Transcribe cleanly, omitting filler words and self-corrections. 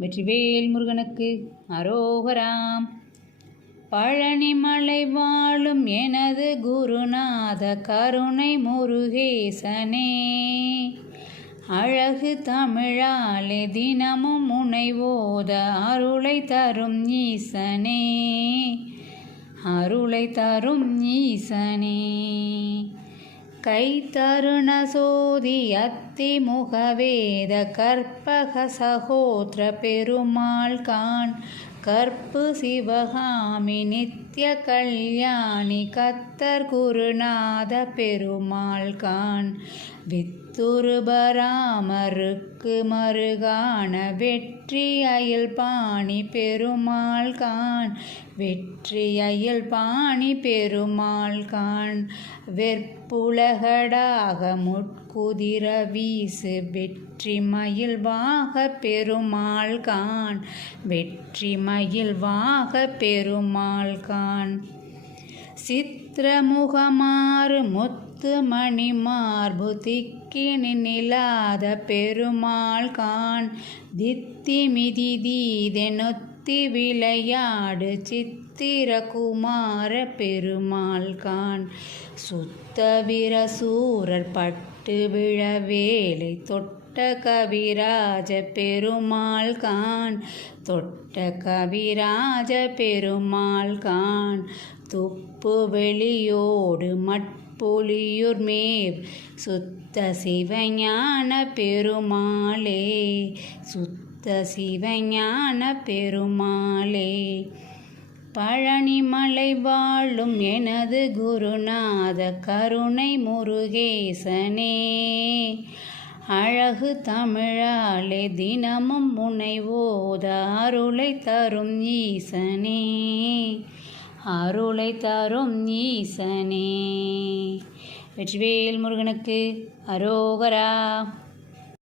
வெற்றிவேல் முருகனுக்கு அரோகராம். பழனிமலை வாழும் எனது குருநாத கருணை முருகேசனே, அழகு தமிழாலே தினமும் முனைவோத அருளை தரும் ஈசனே, அருளை தரும் ஈசனே. கைத்தருண சோதி அத்திமுகவேத கற்பக சகோத்திர பெருமாள் கான், கற்பு சிவகாமி நித்ய கல்யாணி கத்தர் குருநாத பெருமாள் கான், வித்துருபராமருக்கு மருகான வெற்றி அயல் பாணி பெருமாள் கான், வெற்றி அயல் பாணி பெருமாள் கான். வெற்புலகடாக முட்குதிர வீசு வெற்றி மயில் வாக பெருமாள் கான், வெற்றி மயில் வாக பெருமாள் கான். சித்திரமுகமாறு முத்து மணி மார்பு திக்கினி நிலாத பெருமாள் கான், தித்தி மிதி தீதெனொத்தி விளையாடு சித்திரகுமார பெருமாள் கான். சுத்தவிர சூரர் பட்டு விழவேலை தொட்ட கவிராஜ பெருமாள் கான், தொட்ட கவிராஜ பெருமாள் கான். துப்பு வெளியோடு மட்பொலியூர் மேவ் சுத்த சிவஞான பெருமாளே, சுத்த சிவஞான பெருமாளே. பழனிமலை வாழும் எனது குருநாத கருணை முருகேசனே, அழகு தமிழாலே தினமும் முனைவோத அருளை தரும் ஈசனே, அருளை தரும் ஈசனே. வெற்றிவேல் முருகனுக்கு அரோகரா.